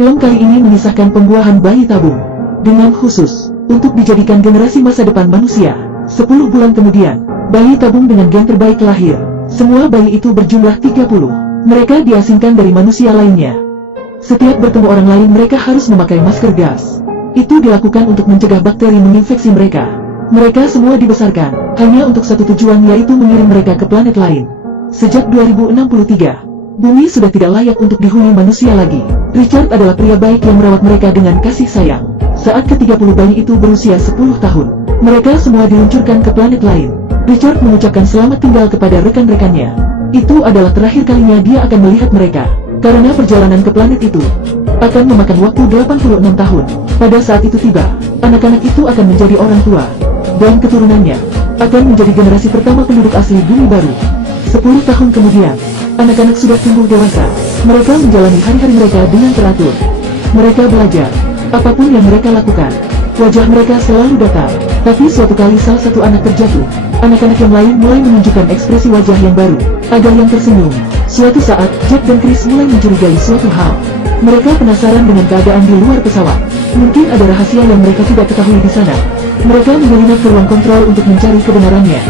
Film kali ini mengisahkan pembuahan bayi tabung, dengan khusus, untuk dijadikan generasi masa depan manusia. 10 bulan kemudian, bayi tabung dengan gen terbaik lahir. Semua bayi itu berjumlah 30. Mereka diasingkan dari manusia lainnya. Setiap bertemu orang lain mereka harus memakai masker gas. Itu dilakukan untuk mencegah bakteri menginfeksi mereka. Mereka semua dibesarkan, hanya untuk satu tujuan, yaitu mengirim mereka ke planet lain. Sejak 2063, bumi sudah tidak layak untuk dihuni manusia lagi. Richard adalah pria baik yang merawat mereka dengan kasih sayang. Saat ke-30 bayi itu berusia 10 tahun, mereka semua diluncurkan ke planet lain. Richard mengucapkan selamat tinggal kepada rekan-rekannya. Itu adalah terakhir kalinya dia akan melihat mereka, karena perjalanan ke planet itu akan memakan waktu 86 tahun. Pada saat itu tiba, anak-anak itu akan menjadi orang tua, dan keturunannya akan menjadi generasi pertama penduduk asli bumi baru. 10 tahun kemudian, anak-anak sudah tumbuh dewasa. Mereka menjalani hari-hari mereka dengan teratur. Mereka belajar, apapun yang mereka lakukan, wajah mereka selalu datar. Tapi suatu kali salah satu anak terjatuh. Anak-anak yang lain mulai menunjukkan ekspresi wajah yang baru, ada yang tersenyum. Suatu saat, Jack dan Chris mulai mencurigai suatu hal. Mereka penasaran dengan keadaan di luar pesawat. Mungkin ada rahasia yang mereka tidak ketahui di sana. Mereka menyelinap ke ruang kontrol untuk mencari kebenarannya.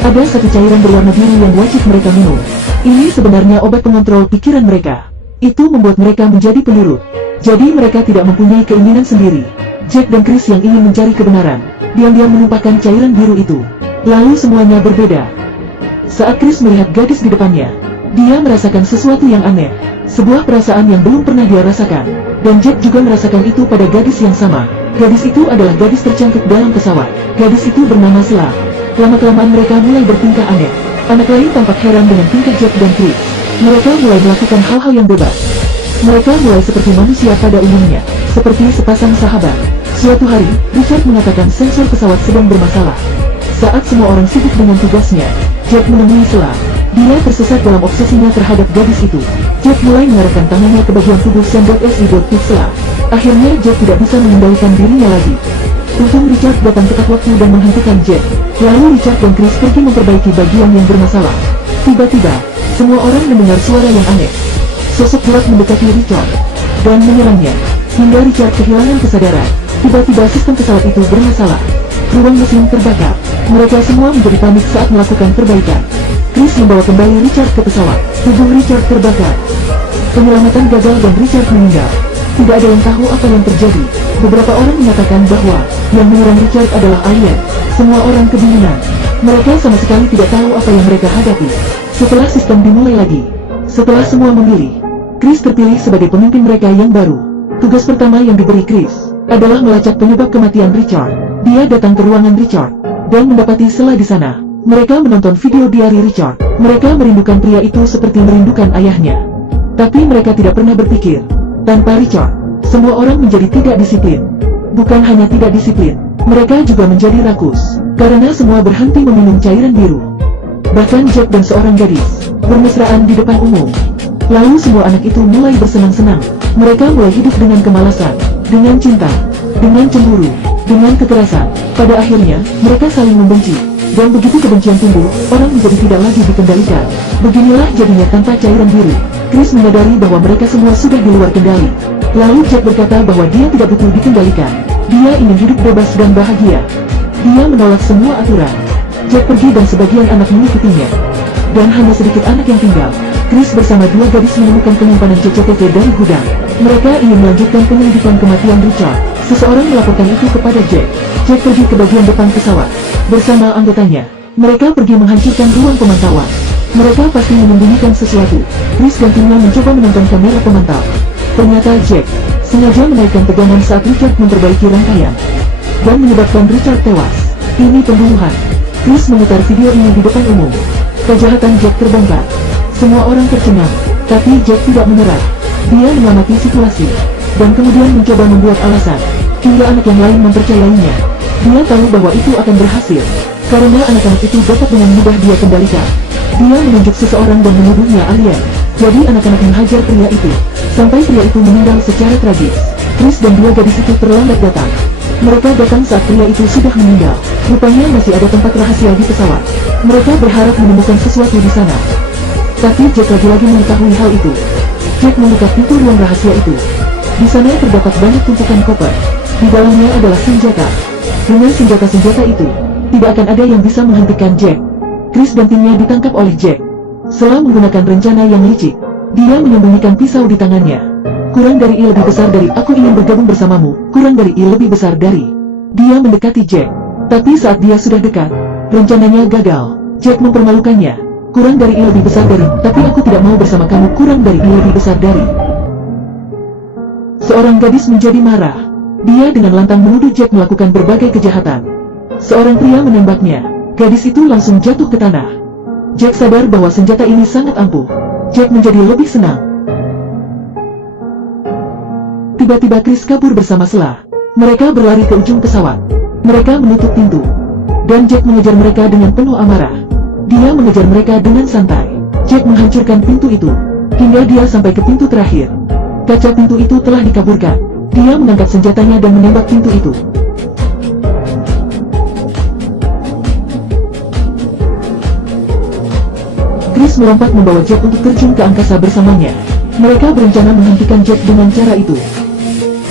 Ada satu cairan berwarna biru yang wajib mereka minum. Ini sebenarnya obat pengontrol pikiran mereka. Itu membuat mereka menjadi penurut. Jadi mereka tidak mempunyai keinginan sendiri. Jack dan Chris yang ingin mencari kebenaran, diam-diam menumpahkan cairan biru itu. Lalu semuanya berbeda. Saat Chris melihat gadis di depannya, dia merasakan sesuatu yang aneh. Sebuah perasaan yang belum pernah dia rasakan. Dan Jack juga merasakan itu pada gadis yang sama. Gadis itu adalah gadis tercantik dalam pesawat. Gadis itu bernama Sela. Lama-kelamaan mereka mulai bertingkah aneh. Anak lain tampak heran dengan tingkah Jack dan Chris. Mereka mulai melakukan hal-hal yang bebas. Mereka mulai seperti manusia pada umumnya, seperti sepasang sahabat. Suatu hari, Richard mengatakan sensor pesawat sedang bermasalah. Saat semua orang sibuk dengan tugasnya, Jack menemui Sela. Dia tersesat dalam obsesinya terhadap gadis itu. Jack mulai mengarahkan tangannya ke bagian tubuh Sam.si. Sela. Akhirnya Jack tidak bisa mengendalikan dirinya lagi. Untung Richard datang tepat waktu dan menghentikan Jack. Lalu Richard dan Chris pergi memperbaiki bagian yang bermasalah. Tiba-tiba, semua orang mendengar suara yang aneh. Sosok gelap mendekati Richard dan menyerangnya, hingga Richard kehilangan kesadaran. Tiba-tiba sistem pesawat itu bermasalah. Ruang mesin terbakar. Mereka semua menjadi panik saat melakukan perbaikan. Chris membawa kembali Richard ke pesawat. Tubuh Richard terbakar. Penyelamatan gagal dan Richard meninggal. Tidak ada yang tahu apa yang terjadi. Beberapa orang menyatakan bahwa yang menyerang Richard adalah alien. Semua orang kebingungan. Mereka sama sekali tidak tahu apa yang mereka hadapi. Setelah sistem dimulai lagi, setelah semua memilih, Chris terpilih sebagai pemimpin mereka yang baru. Tugas pertama yang diberi Chris adalah melacak penyebab kematian Richard. Dia datang ke ruangan Richard dan mendapati Sela di sana. Mereka menonton video diari Richard. Mereka merindukan pria itu seperti merindukan ayahnya. Tapi mereka tidak pernah berpikir, tanpa Richard, semua orang menjadi tidak disiplin. Bukan hanya tidak disiplin, mereka juga menjadi rakus, karena semua berhenti meminum cairan biru. Bahkan Jack dan seorang gadis bermesraan di depan umum. Lalu semua anak itu mulai bersenang-senang. Mereka mulai hidup dengan kemalasan, dengan cinta, dengan cemburu, dengan kekerasan. Pada akhirnya, mereka saling membenci. Dan begitu kebencian tumbuh, orang menjadi tidak lagi dikendalikan. Beginilah jadinya tanpa cairan biru. Chris menyadari bahwa mereka semua sudah di luar kendali. Lalu Jack berkata bahwa dia tidak butuh dikendalikan. Dia ingin hidup bebas dan bahagia. Dia menolak semua aturan. Jack pergi dan sebagian anak mengikutinya. Dan hanya sedikit anak yang tinggal. Chris bersama dua gadis menemukan penyimpanan CCTV dari gudang. Mereka ingin melanjutkan penyelidikan kematian Richard. Seseorang melaporkan itu kepada Jack. Jack pergi ke bagian depan pesawat bersama anggotanya. Mereka pergi menghancurkan ruang pemantauan. Mereka pasti menyembunyikan sesuatu. Chris dan timnya mencoba menonton kamera pemantau. Ternyata Jack sengaja menaikkan tegangan saat Richard memperbaiki rangkaian dan menyebabkan Richard tewas. Ini pembunuhan. Chris memutar video ini di depan umum. Kejahatan Jack terbongkar. Semua orang tercengang, tapi Jack tidak menyerah. Dia mengamati situasi dan kemudian mencoba membuat alasan, hingga anak yang lain mempercayainya. Dia tahu bahwa itu akan berhasil, karena anak-anak itu dapat dengan mudah dia kendalikan. Dia menunjuk seseorang dan menuduhnya alien. Jadi anak-anak menghajar pria itu, sampai pria itu meninggal secara tragis. Chris dan dua gadis itu terlambat datang. Mereka datang saat pria itu sudah meninggal. Rupanya masih ada tempat rahasia di pesawat. Mereka berharap menemukan sesuatu di sana. Tapi Jack lagi-lagi mengetahui hal itu. Jack membuka pintu ruang rahasia itu. Di sana terdapat banyak tumpukan koper. Di dalamnya adalah senjata. Dengan senjata-senjata itu, tidak akan ada yang bisa menghentikan Jack. Chris dan timnya ditangkap oleh Jack. Setelah menggunakan rencana yang licik, dia menyembunyikan pisau di tangannya. Kurang dari I lebih besar dari aku ingin bergabung bersamamu, kurang dari I lebih besar dari. Dia mendekati Jack. Tapi saat dia sudah dekat, rencananya gagal. Jack mempermalukannya. Kurang dari I lebih besar dari, tapi aku tidak mau bersama kamu, kurang dari I lebih besar dari. Seorang gadis menjadi marah. Dia dengan lantang menuduh Jack melakukan berbagai kejahatan. Seorang pria menembaknya. Gadis itu langsung jatuh ke tanah. Jack sadar bahwa senjata ini sangat ampuh. Jack menjadi lebih senang. Tiba-tiba Chris kabur bersama Sela. Mereka berlari ke ujung pesawat. Mereka menutup pintu. Dan Jack mengejar mereka dengan penuh amarah. Dia mengejar mereka dengan santai. Jack menghancurkan pintu itu, hingga dia sampai ke pintu terakhir. Kaca pintu itu telah dikaburkan. Dia mengangkat senjatanya dan menembak pintu itu. Chris melompat membawa Jack untuk terjun ke angkasa bersamanya. Mereka berencana menghentikan Jack dengan cara itu.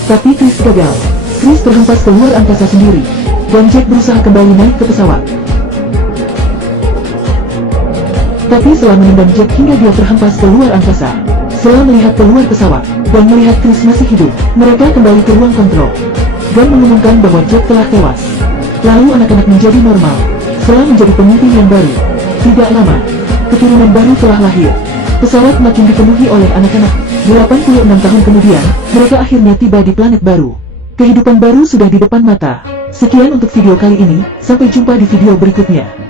Tapi Chris gagal. Chris terhempas keluar angkasa sendiri, dan Jack berusaha kembali naik ke pesawat. Tapi setelah menendang Jack hingga dia terhempas keluar angkasa, setelah melihat keluar pesawat, dan melihat Chris masih hidup, mereka kembali ke ruang kontrol, dan mengumumkan bahwa Jack telah tewas. Lalu anak-anak menjadi normal, setelah menjadi pemimpin yang baru. Tidak lama, keturunan baru telah lahir. Pesawat makin dipenuhi oleh anak-anak. 86 tahun kemudian, mereka akhirnya tiba di planet baru. Kehidupan baru sudah di depan mata. Sekian untuk video kali ini, sampai jumpa di video berikutnya.